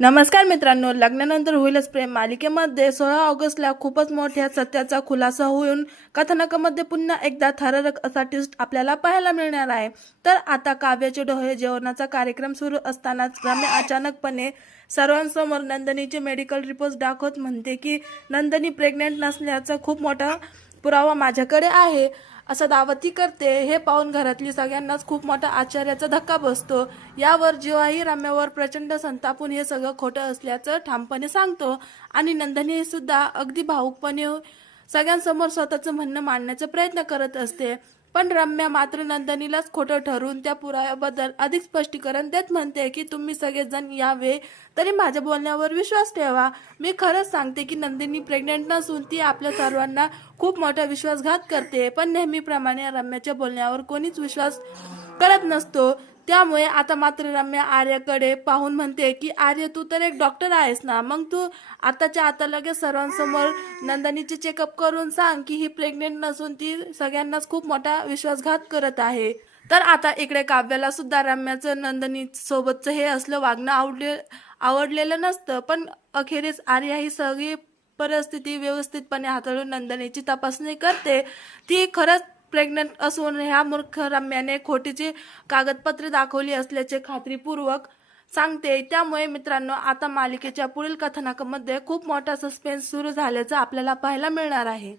नमस्कार मित्रांनो, लग्नानंतर होईलच प्रेम मालिकेमध्ये 16 ऑगस्टला खूपच मोठ्या सत्याचा खुलासा होऊन कथानकामध्ये पुन्हा एकदा थरारक असा ट्विस्ट आपल्याला पाहायला मिळणार आहे। तर आता काव्याचे डोळे जेवणाचा कार्यक्रम सुरू असतानाच रम्या अचानकपणे सर्वांसमोर नंदिनीचे मेडिकल रिपोर्ट दाखवत म्हणते की नंदिनी प्रेग्नेंट नसल्याचा खूप मोठा पुरावा माझ्याकडे आहे असं दावा ती करते। हे पाहून घरातली सगळ्यांनाच खूप मोठा आश्चर्याचा धक्का बसतो। यावर जीवाही रम्यावर प्रचंड संतापून हे सगळं खोटं असल्याचं ठामपणे सांगतो आणि नंदिनी सुद्धा अगदी भावुकपणे सगळ्यांसमोर स्वतःचं म्हणणं मांडण्याचा प्रयत्न करत असते। पण रम्या मात्र नंदिनीलाच खोटं ठरवून त्या पुराव्याबद्दल अधिक स्पष्टीकरण देत म्हणते की तुम्ही सगळेजण यावे तरी माझ्या बोलण्यावर विश्वास ठेवा। मी खरंच सांगते की नंदिनी प्रेग्नेंट नसून ती आपल्या सर्वांना खूप मोठा विश्वासघात करते। पण नेहमीप्रमाणे रम्याच्या बोलण्यावर कोणीच विश्वास करत नसतो। त्यामुळे आता मात्र रम्या आर्याकडे पाहून म्हणते की आर्य, तू तर एक डॉक्टर आहेस ना, मग तू आताच्या आता लगेच सर्वांसमोर नंदिनीचे चेकअप करून सांग की ही प्रेग्नेंट नसून ती सगळ्यांनाच खूप मोठा विश्वासघात करत आहे। तर आता इकडे काव्याला सुद्धा रम्याचं नंदिनी सोबतचं हे असलं वागणं आवडलेलं नसतं। पण अखेरीस आर्या ही सगळी परिस्थिती व्यवस्थितपणे हाताळून नंदिनीची तपासणी करते। ती खरंच प्रेग्नंट असून ह्या मूर्ख रम्याने खोटीची कागदपत्रे दाखवली असल्याचे खात्रीपूर्वक सांगते। त्यामुळे मित्रांनो, आता मालिकेच्या पुढील कथानकामध्ये खूप मोठा सस्पेन्स सुरू झाल्याचं आपल्याला पाहायला मिळणार आहे।